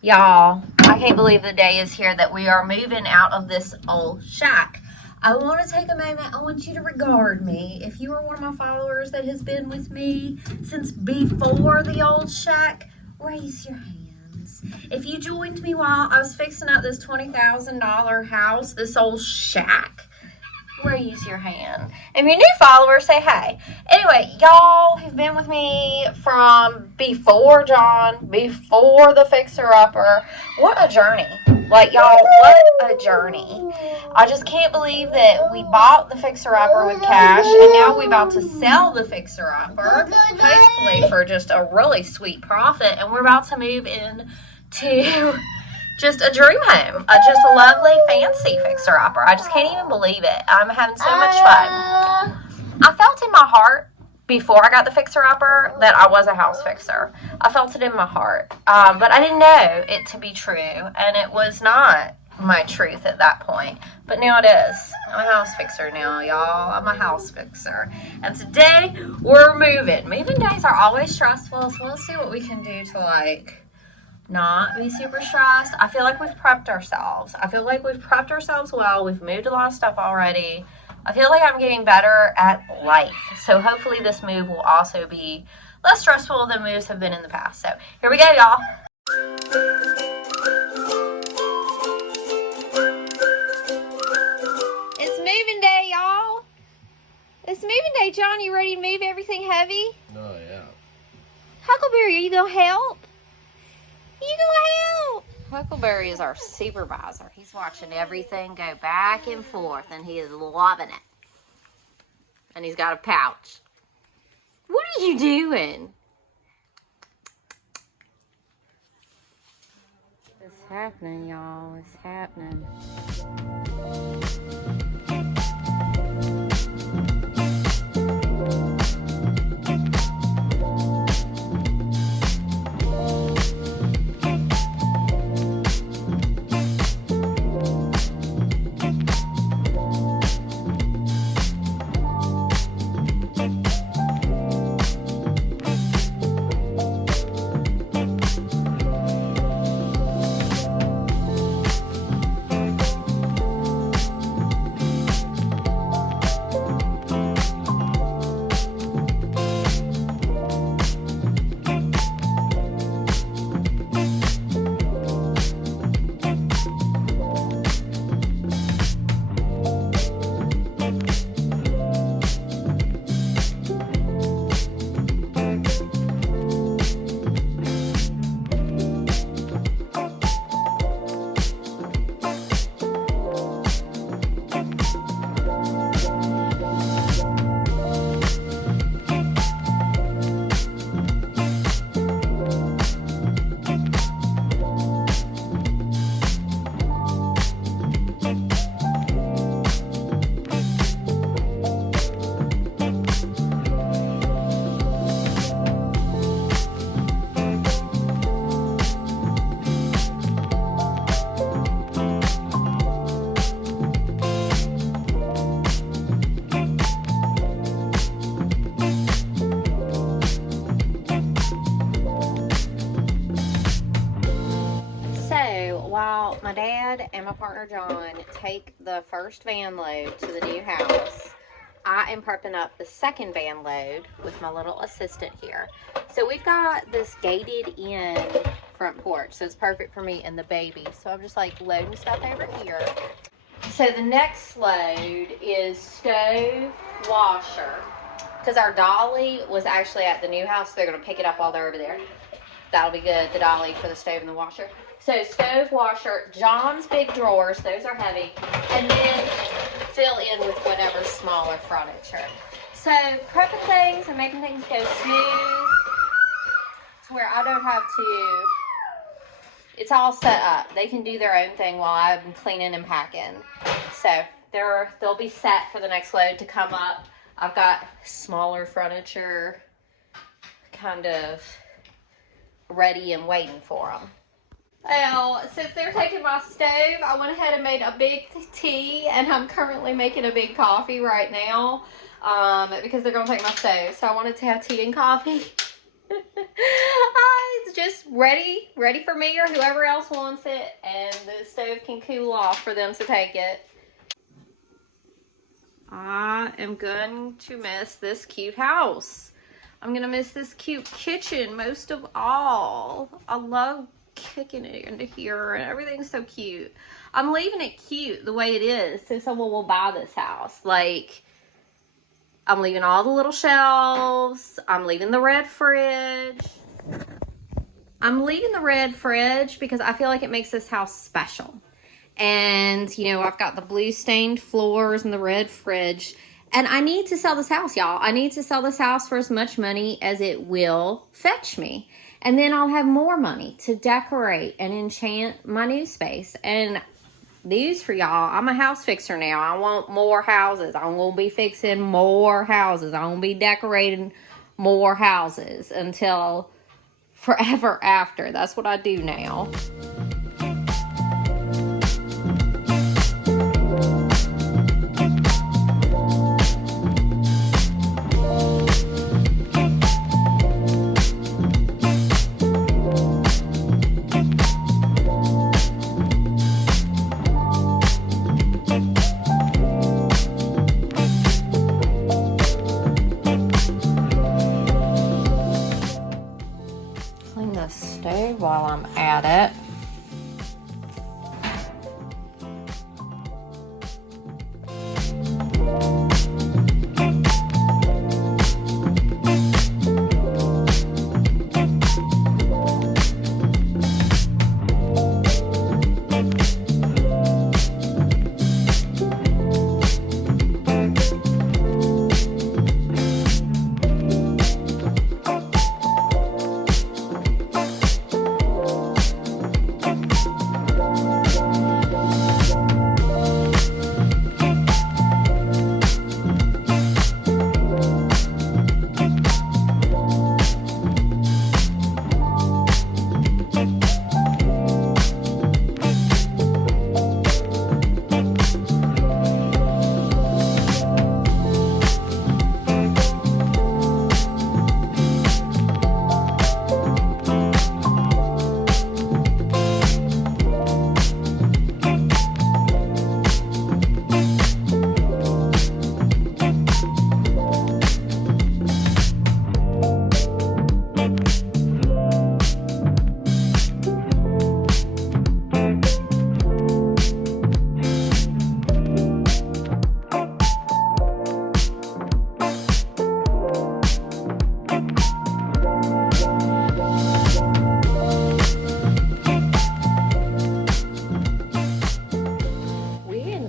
Y'all, I can't believe the day is here that we are moving out of this old shack. I want to take a moment. I want you to regard me. If you are one of my followers that has been with me since before the old shack, raise your hands. If you joined me while I was fixing up this $20,000 house, this old shack, raise your hand. If you're new followers, say hi. Anyway, y'all who've been with me from before John, before the fixer-upper, what a journey. Like, y'all, what a journey. I just can't believe that we bought the fixer-upper with cash, and now we're about to sell the fixer-upper, hopefully for just a really sweet profit, and we're about to move in to just a dream home, just a lovely, fancy fixer-upper. I just can't even believe it. I'm having so much fun. I felt in my heart before I got the fixer-upper that I was a house fixer. I felt it in my heart, but I didn't know it to be true, and it was not my truth at that point. But now it is. I'm a house fixer now, y'all. I'm a house fixer. And today, we're moving. Moving days are always stressful, so let's see what we can do to, like, not be super stressed. I feel like we've prepped ourselves. I feel like we've prepped ourselves well. We've moved a lot of stuff already. I feel like I'm getting better at life. So hopefully this move will also be less stressful than moves have been in the past. So here we go, y'all. It's moving day, y'all. It's moving day. John, you ready to move everything heavy? No, yeah. Huckleberry, are you going to help? You gonna help? Huckleberry is our supervisor. He's watching everything go back and forth, and he is loving it. And he's got a pouch. What are you doing? It's happening, y'all. It's happening. While my dad and my partner John take the first van load to the new house, I am prepping up the second van load with my little assistant here. So we've got this gated in front porch, so it's perfect for me and the baby. So I'm just like loading stuff over here. So the next load is stove washer, because our dolly was actually at the new house, so they're going to pick it up while they're over there. That'll be good, the dolly for the stove and the washer. So stove, washer, John's big drawers, those are heavy, and then fill in with whatever smaller furniture. So prepping things and making things go smooth to where I don't have to, it's all set up. They can do their own thing while I'm cleaning and packing. So they'll be set for the next load to come up. I've got smaller furniture kind of ready and waiting for them. Well, since they're taking my stove, I went ahead and made a big tea, and I'm currently making a big coffee right now because they're going to take my stove. So I wanted to have tea and coffee. It's just ready for me or whoever else wants it, and the stove can cool off for them to take it. I am going to miss this cute house. I'm gonna miss this cute kitchen most of all. I love kicking it into here, and everything's so cute. I'm leaving it cute the way it is so someone will buy this house. Like, I'm leaving all the little shelves. I'm leaving the red fridge. I'm leaving the red fridge because I feel like it makes this house special. And, you know, I've got the blue stained floors and the red fridge. And I need to sell this house, y'all. I need to sell this house for as much money as it will fetch me. And then I'll have more money to decorate and enchant my new space. And news for y'all, I'm a house fixer now. I want more houses. I'm going to be fixing more houses. I'm going to be decorating more houses until forever after. That's what I do now. Clean the stove while I'm at it.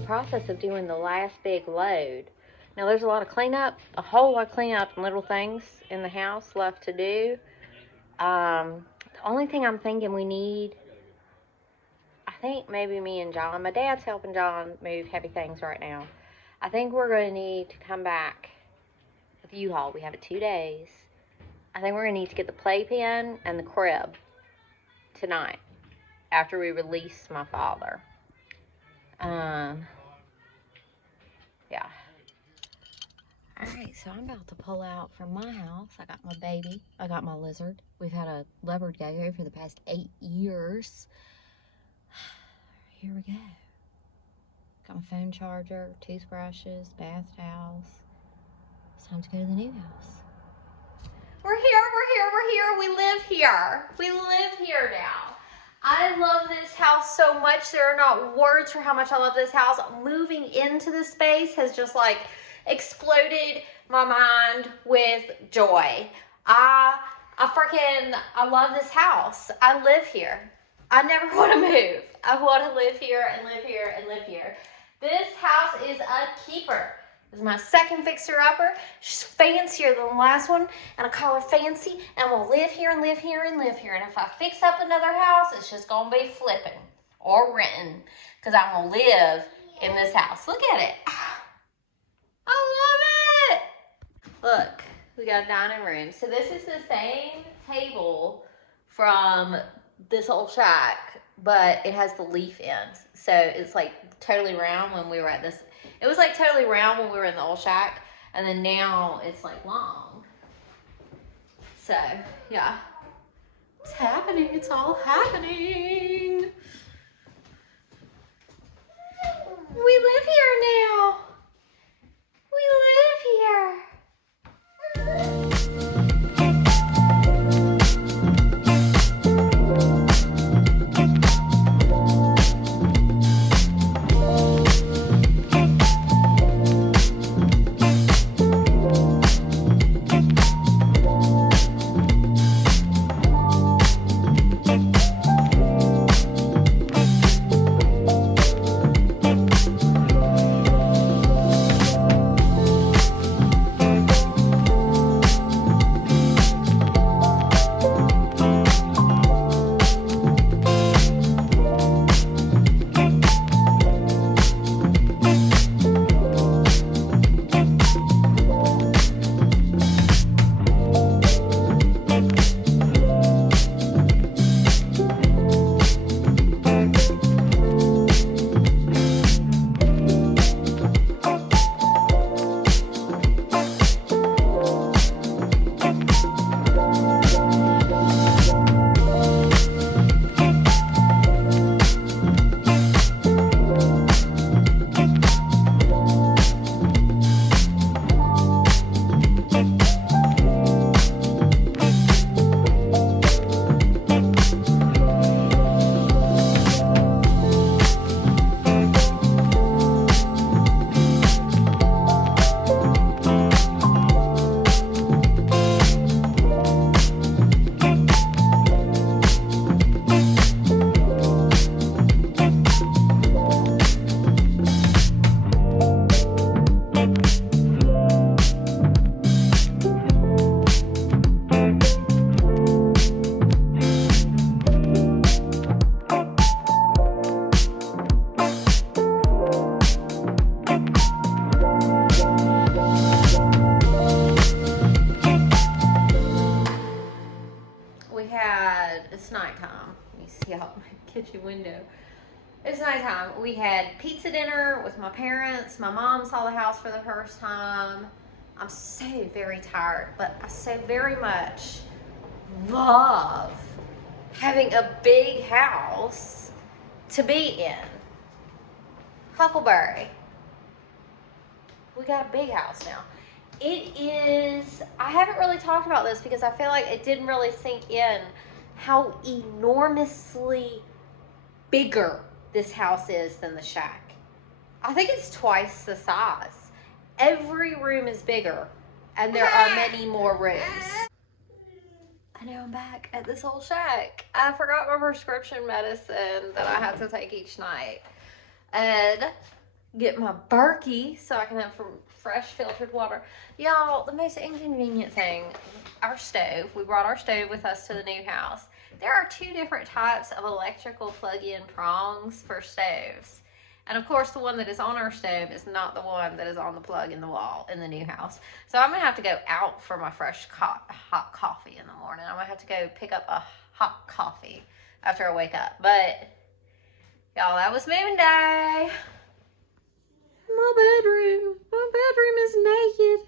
Process of doing the last big load. Now there's a lot of cleanup, a whole lot of cleanup and little things in the house left to do. The only thing I'm thinking we need, I think maybe me and John, my dad's helping John move heavy things right now. I think we're going to need to come back with U-Haul. We have it 2 days. I think we're going to need to get the playpen and the crib tonight after we release my father. Yeah. Alright, so I'm about to pull out from my house. I got my baby. I got my lizard. We've had a leopard gecko for the past 8 years. Here we go. Got my phone charger, toothbrushes, bath towels. It's time to go to the new house. We're here. We live here. We live here now. I love this house so much. There are not words for how much I love this house. Moving into this space has just like exploded my mind with joy. I love this house. I live here. I never want to move. I want to live here and live here and live here. This house is a keeper. This is my second fixer-upper. She's fancier than the last one, and I call her Fancy, and we'll live here and live here and live here. And if I fix up another house, it's just going to be flipping or renting, because I'm going to live in this house. Look at it. I love it. Look, we got a dining room. So this is the same table from this old shack, but it has the leaf ends. So it's like totally round when we were at this. It was like totally round when we were in the old shack, and then now it's like long. So, yeah. It's happening. It's all happening. We live here now. We live here. It's nighttime. You see out my kitchen window. It's nighttime. We had pizza dinner with my parents. My mom saw the house for the first time. I'm so very tired, but I so very much love having a big house to be in. Huckleberry. We got a big house now. It is, I haven't really talked about this because I feel like it didn't really sink in how enormously bigger this house is than the shack. I think it's twice the size. Every room is bigger and there are many more rooms. I know I'm back at this old shack. I forgot my prescription medicine that I have to take each night. And get my Berkey so I can have fresh filtered water. Y'all, the most inconvenient thing, our stove. We brought our stove with us to the new house. There are two different types of electrical plug-in prongs for stoves. And of course, the one that is on our stove is not the one that is on the plug in the wall in the new house. So I'm gonna have to go out for my fresh hot coffee in the morning. I'm gonna have to go pick up a hot coffee after I wake up. But y'all, that was moving day. My bedroom is naked.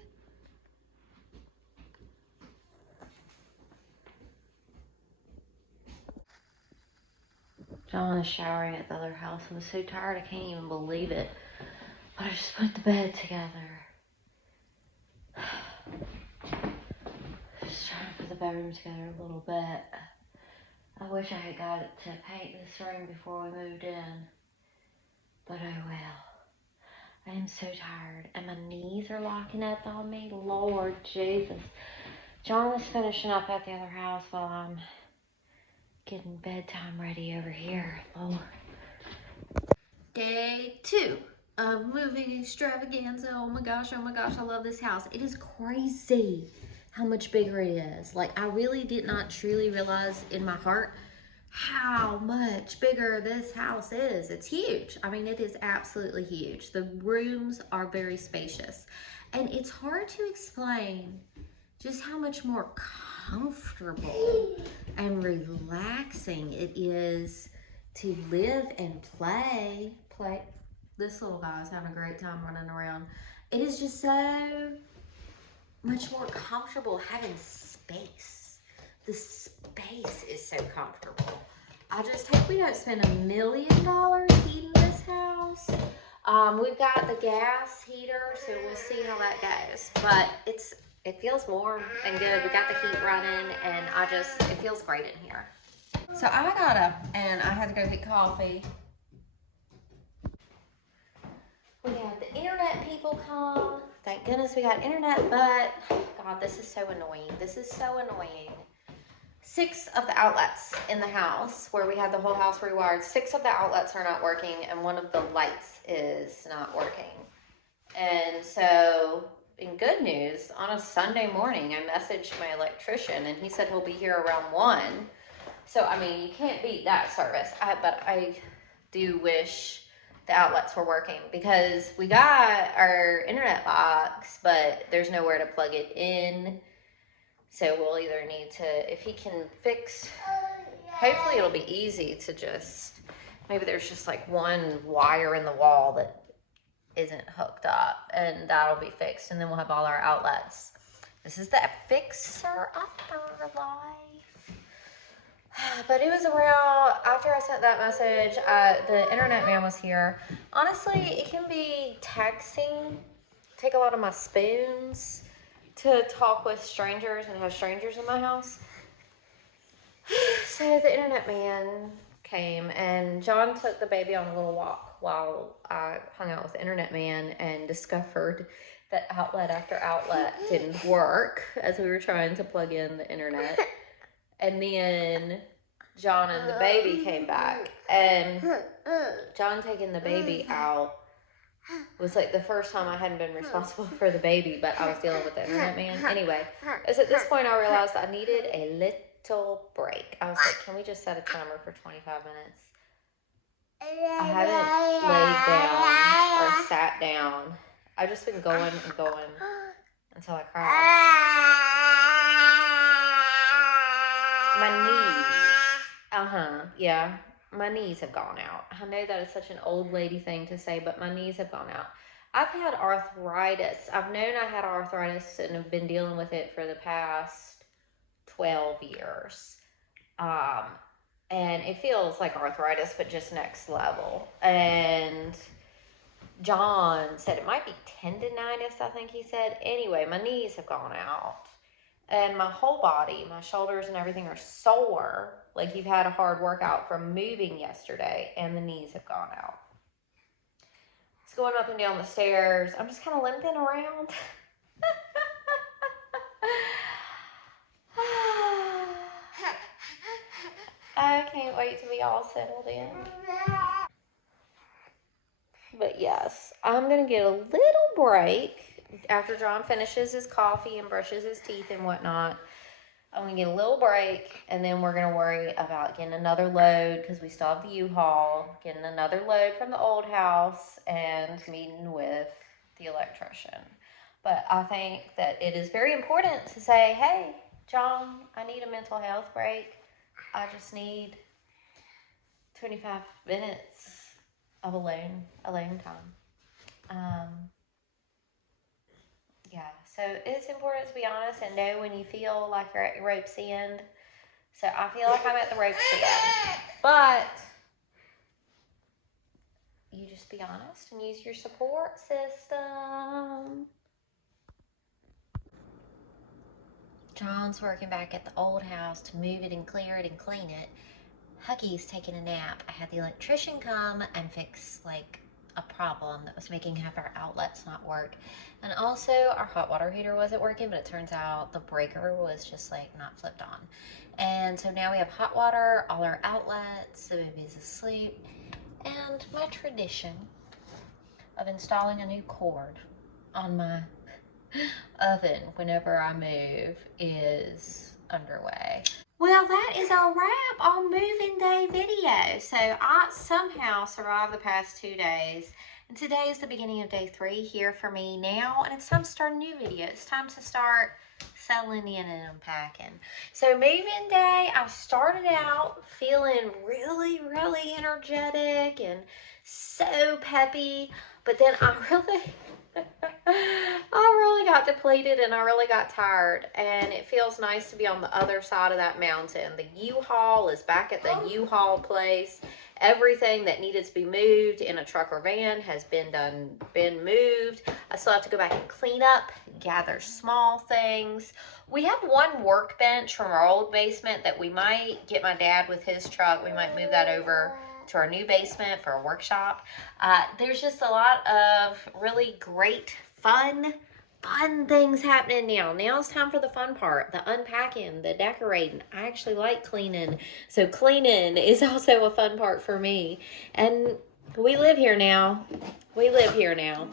John is showering at the other house. I'm so tired I can't even believe it. But I just put the bed together. Just trying to put the bedroom together a little bit. I wish I had got to paint this room before we moved in. But oh well. I am so tired and my knees are locking up on me. Lord Jesus. John is finishing up at the other house while I'm getting bedtime ready over here. Lord. Day 2 of moving extravaganza. Oh my gosh, I love this house. It is crazy how much bigger it is. Like, I really did not truly realize in my heart how much bigger this house is. It's huge. I mean, it is absolutely huge. The rooms are very spacious. And it's hard to explain just how much more comfortable and relaxing it is to live and play. This little guy's having a great time running around. It is just so much more comfortable having space. The space is so comfortable. I just hope we don't spend $1 million heating this house. We've got the gas heater, so we'll see how that goes. But it feels warm and good. We got the heat running, and it feels great in here. So I got up and I had to go get coffee. We had the internet people come. Thank goodness we got internet, but God, this is so annoying. This is so annoying. 6 of the outlets in the house, where we had the whole house rewired, 6 of the outlets are not working, and 1 of the lights is not working. And so, in good news, on a Sunday morning, I messaged my electrician, and he said he'll be here around 1. So, I mean, you can't beat that service. But I do wish the outlets were working, because we got our internet box, but there's nowhere to plug it in. So we'll either need to, if he can fix, hopefully it'll be easy to just, maybe there's just like 1 wire in the wall that isn't hooked up, and that'll be fixed, and then we'll have all our outlets. This is the FixerUpper life. But it was around, after I sent that message, the internet man was here. Honestly, it can be taxing, take a lot of my spoons to talk with strangers and have strangers in my house. So the internet man came, and John took the baby on a little walk while I hung out with the internet man and discovered that outlet after outlet didn't work as we were trying to plug in the internet. And then John and the baby came back, and John taking the baby out was like the first time I hadn't been responsible for the baby, but I was dealing with the internet man. Anyway, it was at this point I realized I needed a little break. I was like, can we just set a timer for 25 minutes? I haven't laid down or sat down. I've just been going and going until I cried. My knees. Yeah. My knees have gone out. I know that is such an old lady thing to say, but my knees have gone out. I've had arthritis. I've known I had arthritis and have been dealing with it for the past 12 years. And it feels like arthritis, but just next level. And John said it might be tendinitis, I think he said. Anyway, my knees have gone out. And my whole body, my shoulders and everything are sore. Like you've had a hard workout from moving yesterday, and the knees have gone out. It's going up and down the stairs. I'm just kind of limping around. I can't wait to be all settled in. But yes, I'm going to get a little break after John finishes his coffee and brushes his teeth and whatnot. I'm going to get a little break, and then we're going to worry about getting another load, because we still have the U-Haul, getting another load from the old house, and meeting with the electrician. But I think that it is very important to say, hey, John, I need a mental health break. I just need 25 minutes of alone time. Yeah, so it's important to be honest and know when you feel like you're at your rope's end. So I feel like I'm at the rope's end. But you just be honest and use your support system. John's working back at the old house to move it and clear it and clean it. Huggy's taking a nap. I had the electrician come and fix like a problem that was making half our outlets not work. And also our hot water heater wasn't working, but it turns out the breaker was just like not flipped on. And so now we have hot water, all our outlets, the baby's asleep. And my tradition of installing a new cord on my oven whenever I move is underway. Well, that is our wrap on moving day video. So I somehow survived the past 2 days, and today is the beginning of day 3 here for me now, and it's time to start a new video. It's time to start settling in and unpacking. So moving day, I started out feeling really energetic and so peppy, but then I really I really got depleted and I really got tired, and it feels nice to be on the other side of that mountain. The U-Haul is back at the U-Haul place. Everything that needed to be moved in a truck or van has been moved. I still have to go back and clean up, gather small things. We have one workbench from our old basement that we might get my dad with his truck. We might move that over to our new basement for a workshop. There's just a lot of really great, fun things happening now. Now it's time for the fun part, the unpacking, the decorating. I actually like cleaning, so cleaning is also a fun part for me. And we live here now. We live here now.